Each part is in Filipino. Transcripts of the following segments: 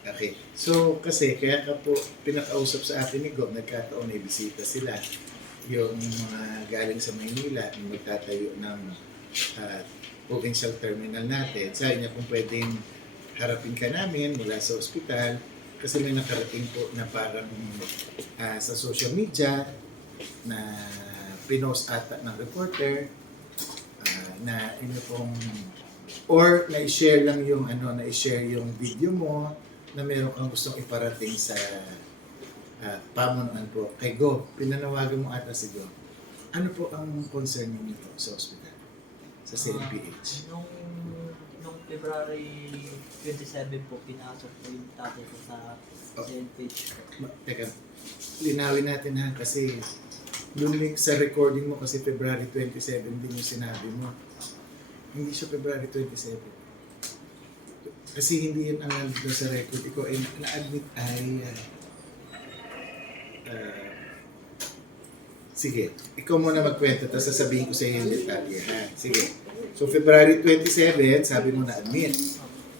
Okay. So, kasi kaya ka po pinakausap sa atin ni Gob, nagkataon may bisita sila. Yung mga galing sa Maynila, yung magtatayo ng ah, provincial terminal natin. Sabi niya kung pwedeng harapin ka namin mula sa ospital kasi may nakarating po na parang sa social media na pinost ata ng reporter na ino pong or na-share lang yung na-share yung video mo na meron kang gustong iparating sa pamunuan po kay Go. Pinanawagan mo ata si Go. Ano po ang concern niyo nito sa ospital? Sa CNPH? Nung February 27 po, pinasok po yung tatay ko sa CNPH po. Teka, linawin natin ha kasi yung link sa recording mo kasi February 27 din yung sinabi mo. Hindi siya February 27. Kasi hindi yan ang nandun sa record. Ikaw ay na-admit ay sige, ikaw muna magkwento tapos sasabihin ko sa iyo yung detalye ha. Sige. So February 27, sabi mo na-admit.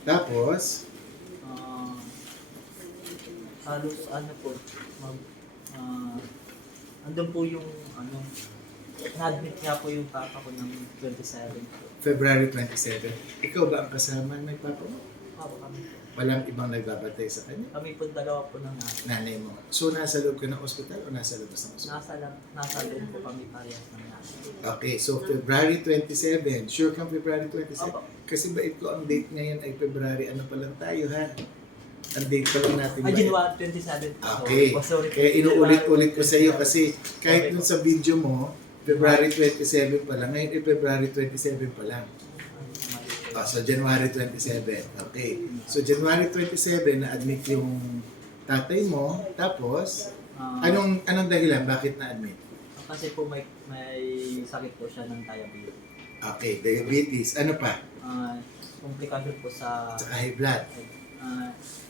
Tapos Halos po, andun po yung na-admit nga po yung papa ko ng 27 po. February 27. Ikaw ba ang kasama ng papa mo? Papa kami. Walang ibang nagbabatay sa kanya? Kami po dalawa po ng Nanay mo. So nasa loob ka ng ospital o nasa labas ng ospital? nasa loob po kami parehas ng nasa. Okay, so February 27. Sure kang February 27? Opo. Kasi bait ko ang date ngayon ay February ano pa lang tayo ha? Ang date pa lang natin. Ay, January 27 po. Okay. Sorry. Kaya inuulit-ulit ko sa iyo kasi kahit nung sa video mo, February 27 pa lang. Ngayon ay February 27 pa lang. So January 27. Okay. So January 27 na-admit yung tatay mo. Tapos, anong dahilan? Bakit na-admit? Kasi po may sakit po siya ng diabetes. Okay, diabetes. Ano pa? Komplikasyon po sa... Tsaka high blood.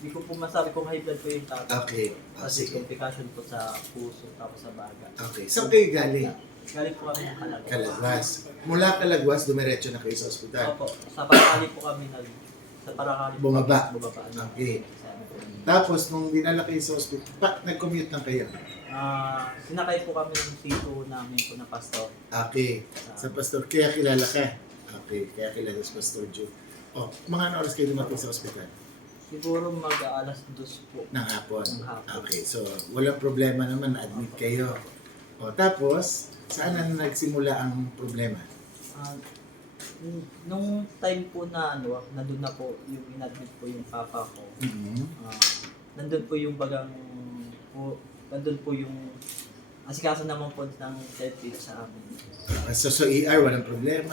Hindi ko po masabi kung high blood po yung tatay. Okay. Kasi Sige. komplikasyon po sa puso tapos sa baga. Okay. Saan kayo galing? Galing po kami ng Calagwas. Calagwas. Mula Calagwas, dumiretso na kayo sa ospital. Opo. Sa Paracali po kami sa Paracali po Bumaba. Bumaba. Okay. Tapos, nung dinala kayo sa ospital, nag-commute lang kayo? Sinakay po kami ng tito namin po na pastor. Okay. Sa pastor. Kaya kilala ka? Okay. Kaya kilala sa Pastor Joe. Mga ano oras kayo dumating sa ospital? Siguro mag-aalas 2 po. Ng hapon. Ng hapon. Okay. So, walang problema naman. Na-admit kayo. Tapos, saan na nagsimula ang problema? Nung time po na nandun na po yung inadmit po yung papa ko. Mm-hmm. Nandun po yung nandun po yung asikaso naman po ng therapy sa amin. So ER, walang problema.